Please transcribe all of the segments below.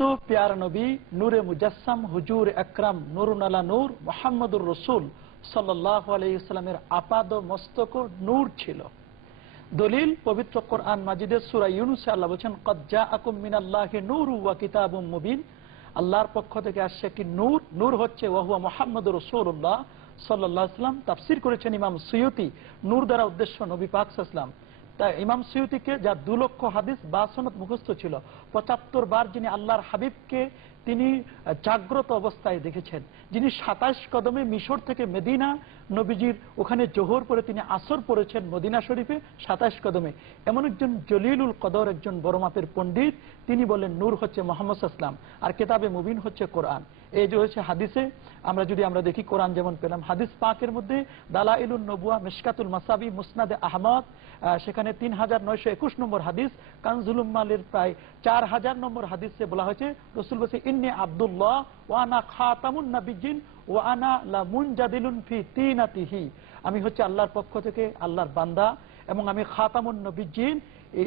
তো প্যার নবী নূরে মুজাসসাম হুজুর আকরাম নুরুন আলা নূর মুহাম্মদুর রাসূল সাল্লাল্লাহু আলাইহি ওয়াসাল্লামের আপাদ মস্তক নূর ছিল। দলিল পবিত্র কোরআন মাজিদের সূরা ইউনূসে আল্লাহ বলেন ক্বাদ জাআকুম মিনাল্লাহি নূরু ওয়া কিতাবুম মুবিন। আল্লাহর পক্ষ থেকে আসছে একটি নূর, নূর হচ্ছে ওয়া হুয়া মুহাম্মদুর রাসূলুল্লাহ সাল্লাল্লাহু আলাইহি ওয়াসাল্লাম। তাফসীর করেছেন ইমাম সুয়ুতি, নূর দ্বারা উদ্দেশ্য নবী পাক সাল্লাল্লাহু আলাইহি ওয়াসাল্লাম। তাই ইমাম সুয়ুতিকে যা 2 লক্ষ হাদিস বা সনদ মুখস্থ ছিল, 75 বার যিনি আল্লাহর হাবিবকে তিনি জাগ্রত অবস্থায় দেখেছেন, যিনি 27 কদমে মিশর থেকে মদিনা নবীজির ওখানে জোহর পরে তিনি আসর পড়েছেন মদিনা শরীফে 27 কদমে, এমন একজন জলিলুল কদর, একজন বড় মাপের পণ্ডিত, তিনি বলেন নূর হচ্ছে মুহাম্মদ সাল্লাল্লাহু আলাইহি ওয়াসাল্লাম আর কিতাবে মুবিন হচ্ছে কোরআন। এই যে হচ্ছে হাদিসে আমরা দেখি কোরআন যেমন পেলাম, হাদিস পাকের মধ্যে দালাইলুন নবুয়া, মিশকাতুল মাসাবি, মুসনাদে আহমদ, সেখানে 3921 নম্বর হাদিস, কানজুল উম্মালের প্রায় 4000 নম্বর হাদিসে বলা হয়েছে রাসূল বলেছে ইন্নী আব্দুল্লাহ ওয়া আনা খাতামুন নাবিয়্যিন ওয়া আনা লা মুনজাদিলুন ফি তিনাতিহি। আমি হচ্ছে আল্লাহর পক্ষ থেকে আল্লাহর বান্দা এবং আমি খাতামুন নবিয়্যিন।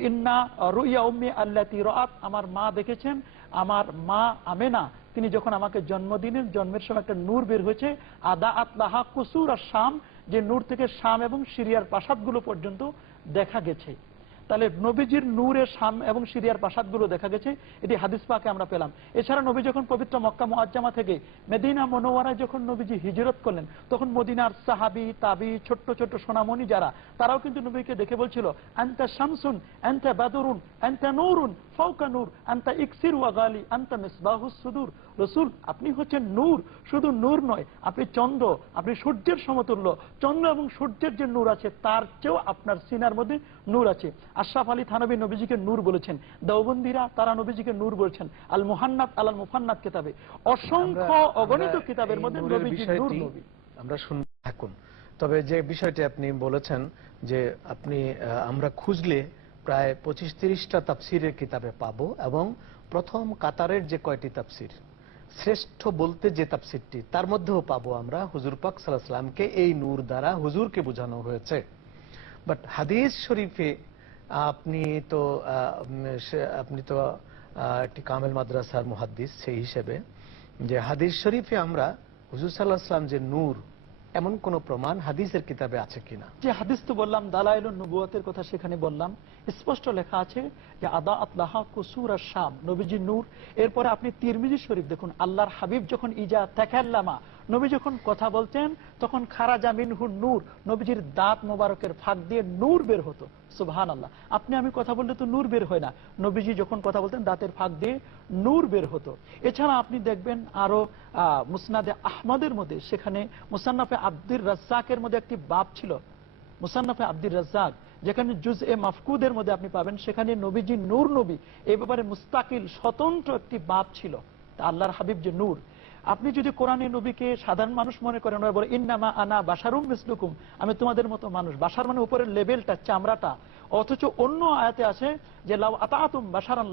ইন্না রুইয়া উম্মি আল্লাতী রাআত, আমার মা দেখেছেন, আমার মা আমেনা তিনি যখন আমাকে জন্ম দিলেন, জন্মের সময় একটা নূর বের হয়েছে, আদা আতলাহা কুসুর আর শাম, যে নূর থেকে শাম এবং সিরিয়ার প্রাসাদগুলো পর্যন্ত দেখা গেছে। তাহলে নবীজির নূরে শাম এবং সিরিয়ার প্রাসাদগুলো দেখা গেছে, এটি হাদিস পাকে আমরা পেলাম। এছাড়া নবী যখন পবিত্র মক্কা মুআজ্জামা থেকে মদিনা মুনাওয়ারায় যখন নবীজি হিজরত করলেন, তখন মদিনার সাহাবী তাবী ছোট্ট ছোট্ট সোনামণি যারা, তারাও কিন্তু নবীকে দেখে বলছিল আনতা শামসুন আনতা বাদরুন আনতা নূরুন ফাওকা নূর আনতা ইকসির ওয়া গালি আনতা মিসবাহুস সুদূর। রাসূল আপনি হচ্ছেন নূর, শুধু নূর নয়, আপনি চন্দ্র, আপনি সূর্যের সমতুল্য। চন্দ্র এবং সূর্যের যে নূর আছে তার চেয়েও আপনার সিনার মধ্যে নূর আছে। আশরাফ আলী থানভী নবীজিকে নূর বলেছেন, দেওবন্দীরা তারা নবীজিকে নূর বলেছেন আল মুহান্নাত আল মুফান্নাত কিতাবে, অসংখ্য অগণিত কিতাবের মধ্যে নবীজি নূর নবী আমরা শুনতে থাকুন। তবে যে বিষয়টি আপনি বলেছেন যে আমরা খুঁজলে প্রায় 25-30টা তাফসীরের কিতাবে পাবো, এবং প্রথম কাতারের যে কয়টি তাফসীর শ্রেষ্ঠ বলতে যে তাফসীরটি, তার মধ্যেও পাবো আমরা হুজুর পাক সাল্লাল্লাহু আলাইহি ওয়াসাল্লামকে এই নূর দ্বারা হুজুরকে বোঝানো হয়েছে। বাট হাদিস শরীফে আপনি তো একটি কামেল মাদ্রাসার মুহাদ্দিস, সেই হিসেবে যে হাদিস শরীফে আমরা হুজুর সাল্লাল্লাহু আলাইহি ওয়াসাল্লাম যে নূর, এমন কোন প্রমাণ হাদিসের কিতাবে আছে কিনা? যে হাদিস তো বললাম দালাইলুন নবুওয়াতের কথা, সেখানে বললাম স্পষ্ট লেখা আছে যে আদা আতলাহা কুসুর আর শাম, নবীজি নূর। এরপরে আপনি তিরমিজি শরীফ দেখুন, আল্লাহর হাবিব যখন ইজা তাকাল্লামা, নবী যখন কথা বলতেন তখন খারাজা মিনহু নূর, নবীজির দাঁত মোবারকের ফাঁক দিয়ে নূর বের হতো। সুবহানাল্লাহ, আপনি আমি কথা বললে তো নূর বের হয় না, নবীজি যখন কথা বলতেন দাঁতের ফাঁক দিয়ে নূর বের হতো। এছাড়া আপনি দেখবেন আরো মুসনাদে আহমদের মধ্যে, সেখানে মুসান্নাফে আব্দুর রাজ্জাকের মধ্যে একটি বাব ছিল, মুসান্নাফে আব্দুর রাজ্জাক, যেখানে জুজএ মাফকুদের মধ্যে আপনি পাবেন, সেখানে নবীজি নূর নবী এই ব্যাপারে মুস্তাকিল স্বতন্ত্র একটি বাব ছিল। আল্লাহর হাবিব যে নূর। আপনি যদি কোরআনে নবীকে সাধারণ মানুষ মনে করেন, ওরা বলে ইন্নামা আনা বাশারুম মিসলুকুম, আমি তোমাদের মতো মানুষ। বাশার মানে উপরের লেভেলটা, চামড়াটা। অথচ অন্য আয়াতে আছে যে লাউ আতাতুম বাশারান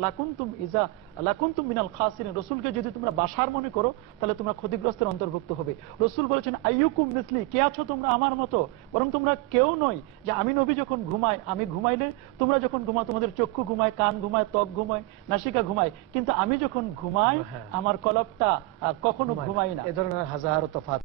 লাকুনতুম মিনাল খাসিরিন, রাসূলকে যদি তোমরা বাশার মনে করো তাহলে তোমরা ক্ষতিগ্রস্তের অন্তর্ভুক্ত হবে। রাসূল বলেছেন আইয়ুকুম মিসলি, কে আছো তোমরা আমার মতো? বরং তোমরা কেউ নয়। যে আমি নবী যখন ঘুমাই, আমি ঘুমাইলে তোমরা যখন ঘুমাও তোমাদের চক্ষু ঘুমায়, কান ঘুমায়, ত্বক ঘুমায়, নাসিকা ঘুমায়, কিন্তু আমি যখন ঘুমাই আমার কলবটা কখনো ঘুমায় না। এ ধরনের হাজারো তফাৎ